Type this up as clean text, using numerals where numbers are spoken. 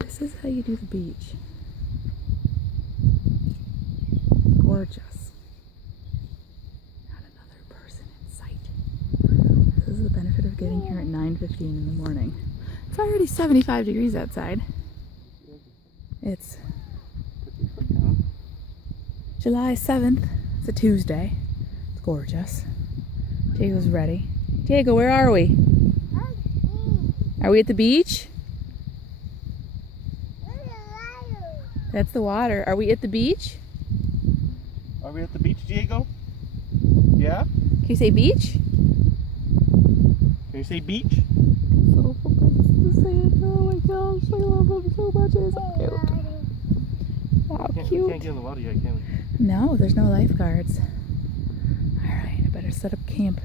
This is how you do the beach. Gorgeous. Not another person in sight. This is the benefit of getting here at 9:15 in the morning. It's already 75 degrees outside. It's July 7th. It's a Tuesday. It's gorgeous. Diego's ready. Diego, where are we? Are we at the beach? That's the water. Are we at the beach? Are we at the beach, Diego? Yeah? Can you say beach? Can you say beach? So focused to say it. Oh my gosh, I love him so much. He's so cute. How We cute. can't get in the water yet, can we? No, there's no lifeguards. Alright, I better set up camp.